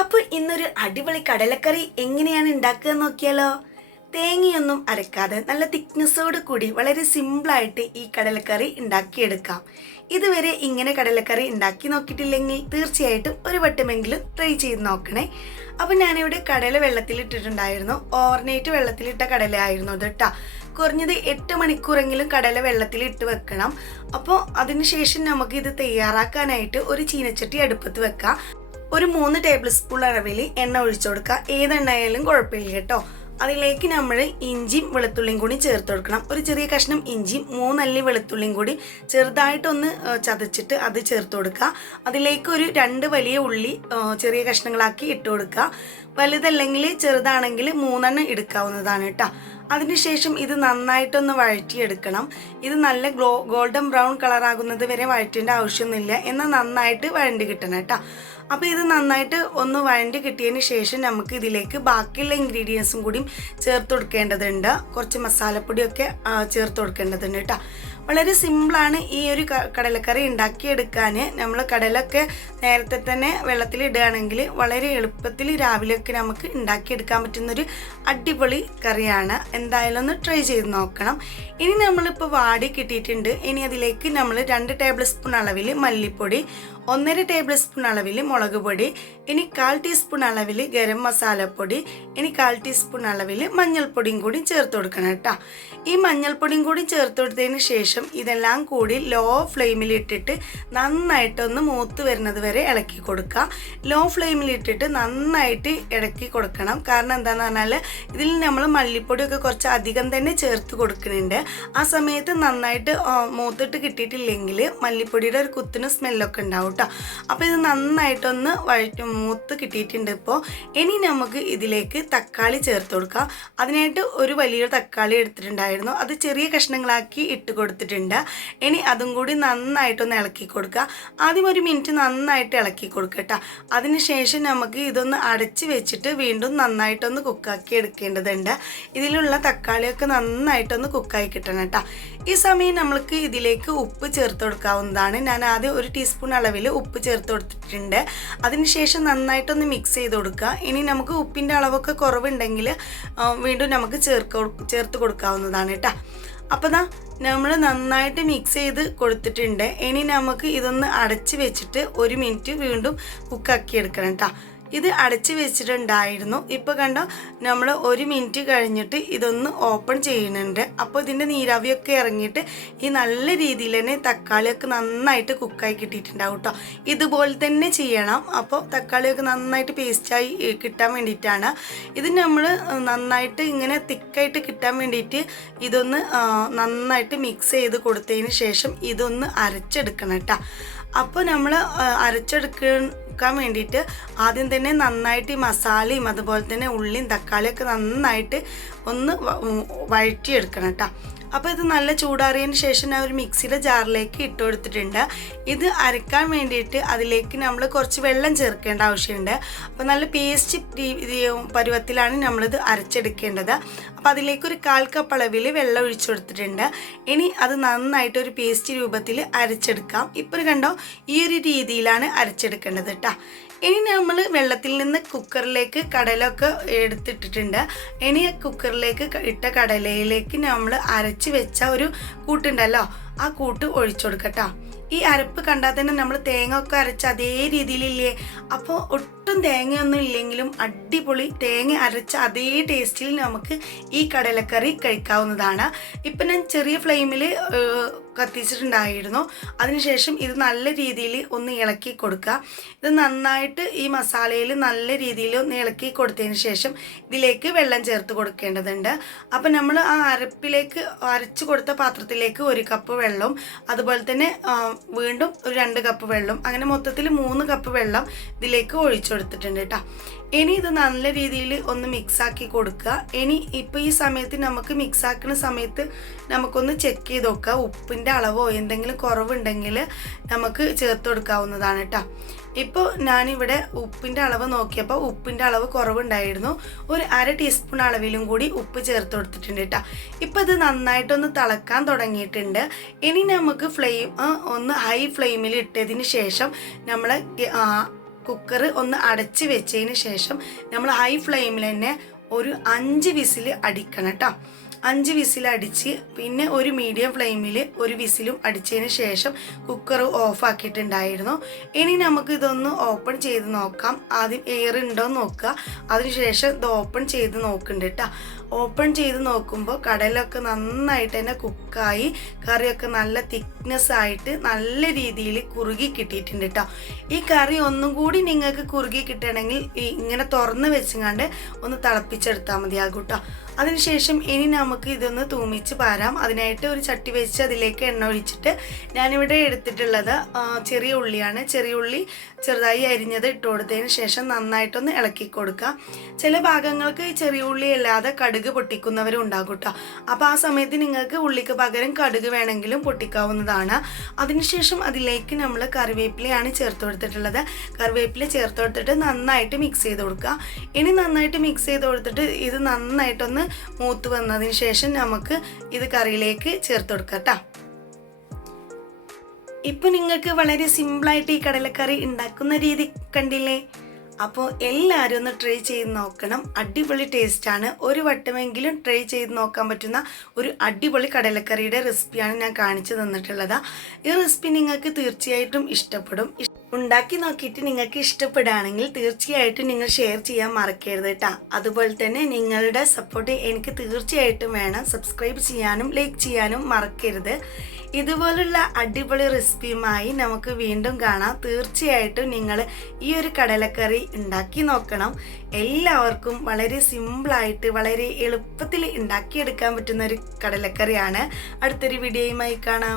അപ്പോൾ ഇന്നൊരു അടിപൊളി കടലക്കറി എങ്ങനെയാണ് ഉണ്ടാക്കുക നോക്കിയാലോ. തേങ്ങയൊന്നും അരക്കാതെ നല്ല തിക്നെസ്സോട് കൂടി വളരെ സിമ്പിളായിട്ട് ഈ കടലക്കറി ഉണ്ടാക്കിയെടുക്കാം. ഇതുവരെ ഇങ്ങനെ കടലക്കറി ഉണ്ടാക്കി നോക്കിയിട്ടില്ലെങ്കിൽ തീർച്ചയായിട്ടും ഒരു വട്ടമെങ്കിലും ട്രൈ ചെയ്ത് നോക്കണേ. അപ്പം ഞാനിവിടെ കടല വെള്ളത്തിലിട്ടിട്ടുണ്ടായിരുന്നു. ഓവർനൈറ്റ് വെള്ളത്തിലിട്ട കടലയായിരുന്നു അത് കേട്ടോ. കുറഞ്ഞത് 8 മണിക്കൂറെങ്കിലും കടല വെള്ളത്തിലിട്ട് വെക്കണം. അപ്പോൾ അതിനുശേഷം നമുക്ക് ഇത് തയ്യാറാക്കാനായിട്ട് ഒരു ചീനച്ചട്ടി അടുപ്പത്ത് വെക്കാം. ഒരു 3 ടേബിൾ സ്പൂൺ അളവിൽ എണ്ണ ഒഴിച്ചു കൊടുക്കുക. ഏതെണ്ണയായാലും കുഴപ്പമില്ല കേട്ടോ. അതിലേക്ക് നമ്മൾ ഇഞ്ചിയും വെളുത്തുള്ളിയും കൂടി ചേർത്ത് കൊടുക്കണം. ഒരു ചെറിയ കഷ്ണം ഇഞ്ചിയും 3 അല്ലി വെളുത്തുള്ളിയും കൂടി ചെറുതായിട്ടൊന്ന് ചതച്ചിട്ട് അത് ചേർത്ത് കൊടുക്കുക. അതിലേക്ക് ഒരു 2 വലിയ ഉള്ളി ചെറിയ കഷ്ണങ്ങളാക്കി ഇട്ട് കൊടുക്കുക. വലുതല്ലെങ്കിൽ ചെറുതാണെങ്കിൽ 3 എടുക്കാവുന്നതാണ് കേട്ടോ. അതിനുശേഷം ഇത് നന്നായിട്ടൊന്ന് വഴറ്റിയെടുക്കണം. ഇത് നല്ല ഗോൾഡൻ ബ്രൗൺ കളറാകുന്നത് വരെ വഴറ്റേണ്ട ആവശ്യമൊന്നുമില്ല, എന്നാൽ നന്നായിട്ട് വഴണ്ടി കിട്ടണം കേട്ടോ. അപ്പോൾ ഇത് നന്നായിട്ട് ഒന്ന് വഴണ്ടി കിട്ടിയതിന് ശേഷം നമുക്ക് ഇതിലേക്ക് ബാക്കിയുള്ള ഇൻഗ്രീഡിയൻസും കൂടി ചേർത്ത് കൊടുക്കേണ്ടതുണ്ട്. കുറച്ച് മസാലപ്പൊടിയൊക്കെ ചേർത്ത് കൊടുക്കേണ്ടതുണ്ട് കേട്ടോ. വളരെ സിമ്പിളാണ് ഈ ഒരു കടലക്കറി ഉണ്ടാക്കിയെടുക്കാൻ. നമ്മൾ കടലൊക്കെ നേരത്തെ തന്നെ വെള്ളത്തിലിടുകയാണെങ്കിൽ വളരെ എളുപ്പത്തിൽ രാവിലെയൊക്കെ നമുക്ക് ഉണ്ടാക്കിയെടുക്കാൻ പറ്റുന്നൊരു അടിപൊളി കറിയാണ്. എന്തായാലും ഒന്ന് ട്രൈ ചെയ്ത് നോക്കണം. ഇനി നമ്മളിപ്പോൾ വാടി കിട്ടിയിട്ടുണ്ട്. ഇനി അതിലേക്ക് നമ്മൾ 2 ടേബിൾ സ്പൂൺ അളവിൽ മല്ലിപ്പൊടി, 1.5 ടേബിൾ സ്പൂൺ അളവിൽ മുളക് പൊടി, ഇനി 1/4 ടീസ്പൂൺ അളവിൽ ഗരം മസാലപ്പൊടി, ഇനി 1/4 ടീസ്പൂൺ അളവിൽ മഞ്ഞൾപ്പൊടിയും കൂടി ചേർത്ത് കൊടുക്കണം കേട്ടോ. ഈ മഞ്ഞൾപ്പൊടിയും കൂടി ചേർത്ത് കൊടുത്തതിന് ശേഷം ഇതെല്ലാം കൂടി ലോ ഫ്ലെയിമിലിട്ടിട്ട് നന്നായിട്ടൊന്ന് മൂത്ത് വരുന്നത് വരെ ഇളക്കി കൊടുക്കുക. ലോ ഫ്ലെയിമിലിട്ടിട്ട് നന്നായിട്ട് ഇളക്കി കൊടുക്കണം. കാരണം എന്താണെന്ന് പറഞ്ഞാൽ ഇതിൽ നമ്മൾ മല്ലിപ്പൊടിയൊക്കെ കുറച്ച് അധികം തന്നെ ചേർത്ത് കൊടുക്കുന്നുണ്ട്. ആ സമയത്ത് നന്നായിട്ട് മൂത്തിട്ട് കിട്ടിയിട്ടില്ലെങ്കിൽ മല്ലിപ്പൊടിയുടെ ഒരു കുത്തിന് സ്മെല്ലൊക്കെ ഉണ്ടാവും കേട്ടോ. അപ്പോൾ ഇത് നന്നായിട്ടൊന്ന് മൂത്ത് കിട്ടിയിട്ടുണ്ട്. ഇപ്പോൾ ഇനി നമുക്ക് ഇതിലേക്ക് തക്കാളി ചേർത്ത് കൊടുക്കാം. അതിനായിട്ട് ഒരു വലിയ തക്കാളി എടുത്തിട്ടുണ്ടായിരുന്നു. അത് ചെറിയ കഷ്ണങ്ങളാക്കി ഇട്ട് കൊടുത്തിട്ടുണ്ട്. ഇനി അതും കൂടി നന്നായിട്ടൊന്ന് ഇളക്കി കൊടുക്കുക. ആദ്യം ഒരു മിനിറ്റ് നന്നായിട്ട് ഇളക്കി കൊടുക്കുക കേട്ടോ. അതിനുശേഷം നമുക്ക് ഇതൊന്ന് അടച്ച് വെച്ചിട്ട് വീണ്ടും നന്നായിട്ടൊന്ന് കുക്കാക്കി എടുക്കേണ്ടതുണ്ട്. ഇതിലുള്ള തക്കാളിയൊക്കെ നന്നായിട്ടൊന്ന് കുക്കായി കിട്ടണം കേട്ടോ. ഈ സമയം നമ്മൾക്ക് ഇതിലേക്ക് ഉപ്പ് ചേർത്ത് കൊടുക്കാവുന്നതാണ്. ഞാൻ ആദ്യം 1 ടീസ്പൂൺ അളവിൽ ഉപ്പ് ചേർത്ത് കൊടുത്തിട്ടുണ്ട്. അതിനുശേഷം നന്നായിട്ടൊന്ന് മിക്സ് ചെയ്ത് കൊടുക്കുക. ഇനി നമുക്ക് ഉപ്പിൻ്റെ അളവൊക്കെ കുറവുണ്ടെങ്കിൽ വീണ്ടും നമുക്ക് ചേർത്ത് കൊടുക്കാവുന്നതാണ് കേട്ടോ. അപ്പോൾ നമ്മൾ നന്നായിട്ട് മിക്സ് ചെയ്ത് കൊടുത്തിട്ടുണ്ട്. ഇനി നമുക്ക് ഇതൊന്ന് അടച്ച് വെച്ചിട്ട് 1 മിനിറ്റ് വീണ്ടും കുക്കാക്കി എടുക്കണം കേട്ടോ. ഇത് അടച്ച് വെച്ചിട്ടുണ്ടായിരുന്നു. ഇപ്പോൾ കണ്ടോ, നമ്മൾ 1 മിനിറ്റ് കഴിഞ്ഞിട്ട് ഇതൊന്ന് ഓപ്പൺ ചെയ്യുന്നുണ്ട്. അപ്പോൾ ഇതിൻ്റെ നീരാവിയൊക്കെ ഇറങ്ങിയിട്ട് ഈ നല്ല രീതിയിൽ തന്നെ തക്കാളിയൊക്കെ നന്നായിട്ട് കുക്കായി കിട്ടിയിട്ടുണ്ടാവും കേട്ടോ. ഇതുപോലെ തന്നെ ചെയ്യണം. അപ്പോൾ തക്കാളിയൊക്കെ നന്നായിട്ട് പേസ്റ്റായി കിട്ടാൻ വേണ്ടിയിട്ടാണ്. ഇത് നമ്മൾ നന്നായിട്ട് ഇങ്ങനെ തിക്കായിട്ട് കിട്ടാൻ വേണ്ടിയിട്ട് ഇതൊന്ന് നന്നായിട്ട് മിക്സ് ചെയ്ത് കൊടുത്തതിന് ശേഷം ഇതൊന്ന് അരച്ചെടുക്കണം കേട്ടോ. അപ്പോൾ നമ്മൾ അരച്ചെടുക്കാൻ വേണ്ടിയിട്ട് ആദ്യം തന്നെ നന്നായിട്ട് ഈ മസാലയും അതുപോലെ തന്നെ ഉള്ളിയും തക്കാളിയൊക്കെ നന്നായിട്ട് ഒന്ന് വഴറ്റിയെടുക്കണം കേട്ടോ. അപ്പോൾ ഇത് നല്ല ചൂടാറിയതിന് ശേഷം ഞാൻ ഒരു മിക്സിയുടെ ജാറിലേക്ക് ഇട്ട് കൊടുത്തിട്ടുണ്ട്. ഇത് അരക്കാൻ വേണ്ടിയിട്ട് അതിലേക്ക് നമ്മൾ കുറച്ച് വെള്ളം ചേർക്കേണ്ട ആവശ്യമുണ്ട്. അപ്പോൾ നല്ല പേസ്റ്റ് പരുവത്തിലാണ് നമ്മളിത് അരച്ചെടുക്കേണ്ടത്. അപ്പോൾ അതിലേക്ക് ഒരു 1/4 കപ്പ് അളവിൽ വെള്ളം ഒഴിച്ചു കൊടുത്തിട്ടുണ്ട്. ഇനി അത് നന്നായിട്ട് ഒരു പേസ്റ്റ് രൂപത്തിൽ അരച്ചെടുക്കാം. ഇപ്പോൾ കണ്ടോ, ഈ ഒരു രീതിയിലാണ് അരച്ചെടുക്കേണ്ടത് കേട്ടോ. ഇനി നമ്മൾ വെള്ളത്തിൽ നിന്ന് കുക്കറിലേക്ക് കടലൊക്കെ എടുത്തിട്ടിട്ടുണ്ട്. ഇനി കുക്കറിലേക്ക് ഇട്ട കടലയിലേക്ക് നമ്മൾ അരച്ച് വെച്ച ഒരു കൂട്ടുണ്ടല്ലോ, ആ കൂട്ട് ഒഴിച്ചു കൊടുക്കട്ടോ. ഈ അരപ്പ് കണ്ടാൽ തന്നെ നമ്മൾ തേങ്ങ ഒക്കെ അരച്ച അതേ രീതിയിലില്ലേ. അപ്പോൾ ഒട്ടും തേങ്ങയൊന്നും ഇല്ലെങ്കിലും അടിപൊളി തേങ്ങ അരച്ച അതേ ടേസ്റ്റിൽ നമുക്ക് ഈ കടലക്കറി കഴിക്കാവുന്നതാണ്. ഇപ്പം ഞാൻ ചെറിയ ഫ്ലെയിമിൽ കത്തിച്ചിട്ടുണ്ടായിരുന്നു. അതിനുശേഷം ഇത് നല്ല രീതിയിൽ ഒന്ന് ഇളക്കി കൊടുക്കുക. ഇത് നന്നായിട്ട് ഈ മസാലയിൽ നല്ല രീതിയിൽ ഒന്ന് ഇളക്കി കൊടുത്തതിന് ശേഷം ഇതിലേക്ക് വെള്ളം ചേർത്ത് കൊടുക്കേണ്ടതുണ്ട്. അപ്പം നമ്മൾ ആ അരപ്പിലേക്ക് അരച്ച് കൊടുത്ത പാത്രത്തിലേക്ക് 1 കപ്പ് വെള്ളം, അതുപോലെ തന്നെ വീണ്ടും ഒരു 2 കപ്പ് വെള്ളം, അങ്ങനെ മൊത്തത്തിൽ 3 കപ്പ് വെള്ളം ഇതിലേക്ക് ഒഴിച്ചു കൊടുത്തിട്ടുണ്ട് കേട്ടോ. ഇനി ഇത് നല്ല രീതിയിൽ ഒന്ന് മിക്സാക്കി കൊടുക്കുക. ഇനി ഇപ്പോൾ ഈ സമയത്ത് നമുക്ക് മിക്സാക്കുന്ന സമയത്ത് നമുക്കൊന്ന് ചെക്ക് ചെയ്ത് നോക്കുക. ഉപ്പിൻ്റെ അളവോ എന്തെങ്കിലും കുറവുണ്ടെങ്കിൽ നമുക്ക് ചേർത്ത് കൊടുക്കാവുന്നതാണ് കേട്ടോ. ഇപ്പോൾ ഞാനിവിടെ ഉപ്പിൻ്റെ അളവ് നോക്കിയപ്പോൾ ഉപ്പിൻ്റെ അളവ് കുറവുണ്ടായിരുന്നു. ഒരു 1/2 ടീസ്പൂൺ അളവിലും കൂടി ഉപ്പ് ചേർത്ത് കൊടുത്തിട്ടുണ്ട് കേട്ടോ. ഇപ്പോൾ ഇത് നന്നായിട്ടൊന്ന് തിളക്കാൻ തുടങ്ങിയിട്ടുണ്ട്. ഇനി നമുക്ക് ഫ്ലെയിം ഒന്ന് ഹൈ ഫ്ലെയിമിൽ ഇട്ടതിന് ശേഷം നമ്മൾ കുക്കർ ഒന്ന് അടച്ച് വെച്ചതിന് ശേഷം നമ്മൾ ഹൈ ഫ്ലെയിമിൽ തന്നെ ഒരു 5 വിസിൽ അടിക്കണം കേട്ടോ. 5 വിസിൽ അടിച്ച് പിന്നെ ഒരു മീഡിയം ഫ്ലെയിമിൽ ഒരു വിസിലും അടിച്ചതിന് ശേഷം കുക്കർ ഓഫ് ആക്കിയിട്ടുണ്ടായിരുന്നു. ഇനി നമുക്ക് ഇതൊന്ന് ഓപ്പൺ ചെയ്ത് നോക്കാം. ആദ്യം എയർ ഉണ്ടോ എന്ന് നോക്കുക. അതിനുശേഷം ഇത് ഓപ്പൺ ചെയ്ത് നോക്കുന്നുണ്ട് കേട്ടോ. ഓപ്പൺ ചെയ്ത് നോക്കുമ്പോൾ കടലൊക്കെ നന്നായിട്ട് തന്നെ കുക്കായി കറിയൊക്കെ നല്ല തിക്നെസ് ആയിട്ട് നല്ല രീതിയിൽ കുറുകി കിട്ടിയിട്ടുണ്ട് കേട്ടോ. ഈ കറി ഒന്നും കൂടി നിങ്ങൾക്ക് കുറുകി കിട്ടണമെങ്കിൽ ഇങ്ങനെ തുറന്ന് വെച്ചുകൊണ്ട് ഒന്ന് തിളപ്പിച്ചെടുത്താൽ മതിയാകും കേട്ടോ. അതിനുശേഷം ഇനി നമുക്ക് ഇതൊന്ന് തൂമിച്ച് പാരാം. അതിനായിട്ട് ഒരു ചട്ടി വെച്ച് അതിലേക്ക് എണ്ണ ഒഴിച്ചിട്ട് ഞാനിവിടെ എടുത്തിട്ടുള്ളത് ചെറിയ ഉള്ളിയാണ്. ചെറിയ ഉള്ളി ചെറുതായി അരിഞ്ഞത് ഇട്ട് കൊടുത്തതിന് ശേഷം നന്നായിട്ടൊന്ന് ഇളക്കി കൊടുക്കുക. ചില ഭാഗങ്ങൾക്ക് ചെറിയ ഉള്ളി അല്ലാതെ കടുക് പൊട്ടിക്കുന്നവരും ഉണ്ടാകും കേട്ടോ. അപ്പോൾ ആ സമയത്ത് നിങ്ങൾക്ക് ഉള്ളിക്ക് പകരം കടുക് വേണമെങ്കിലും പൊട്ടിക്കാവുന്നതാണ്. അതിനുശേഷം അതിലേക്ക് നമ്മൾ കറിവേപ്പിലയാണ് ചേർത്ത് കൊടുത്തിട്ടുള്ളത്. കറിവേപ്പില ചേർത്ത് കൊടുത്തിട്ട് നന്നായിട്ട് മിക്സ് ചെയ്ത് കൊടുക്കുക. ഇനി നന്നായിട്ട് മിക്സ് ചെയ്ത് കൊടുത്തിട്ട് ഇത് നന്നായിട്ടൊന്ന് മൂത്ത് വന്നതിന് ശേഷം നമുക്ക് ഇത് കറിയിലേക്ക് ചേർത്ത് കൊടുക്കാം കേട്ടോ. ഇപ്പം നിങ്ങൾക്ക് വളരെ സിമ്പിളായിട്ട് ഈ കടലക്കറി ഉണ്ടാക്കുന്ന രീതി കണ്ടില്ലേ? അപ്പോൾ എല്ലാവരും ഒന്ന് ട്രൈ ചെയ്ത് നോക്കണം. അടിപൊളി ടേസ്റ്റാണ്. ഒരു വട്ടമെങ്കിലും ട്രൈ ചെയ്ത് നോക്കാൻ പറ്റുന്ന ഒരു അടിപൊളി കടലക്കറിയുടെ റെസിപ്പിയാണ് ഞാൻ കാണിച്ചു തന്നിട്ടുള്ളത്. ഈ റെസിപ്പി നിങ്ങൾക്ക് തീർച്ചയായിട്ടും ഇഷ്ടപ്പെടും. ഉണ്ടാക്കി നോക്കിയിട്ട് നിങ്ങൾക്ക് ഇഷ്ടപ്പെടുകയാണെങ്കിൽ തീർച്ചയായിട്ടും നിങ്ങൾ ഷെയർ ചെയ്യാൻ മറക്കരുത് കേട്ടോ. അതുപോലെ തന്നെ നിങ്ങളുടെ സപ്പോർട്ട് എനിക്ക് തീർച്ചയായിട്ടും വേണം. സബ്സ്ക്രൈബ് ചെയ്യാനും ലൈക്ക് ചെയ്യാനും മറക്കരുത്. ഇതുപോലുള്ള അടിപൊളി റെസിപ്പിയുമായി നമുക്ക് വീണ്ടും കാണാം. തീർച്ചയായിട്ടും നിങ്ങൾ ഈ ഒരു കടലക്കറി ഉണ്ടാക്കി നോക്കണം. എല്ലാവർക്കും വളരെ സിമ്പിളായിട്ട് വളരെ എളുപ്പത്തിൽ ഉണ്ടാക്കിയെടുക്കാൻ പറ്റുന്ന ഒരു കടലക്കറിയാണ്. അടുത്തൊരു വീഡിയോയുമായി കാണാം.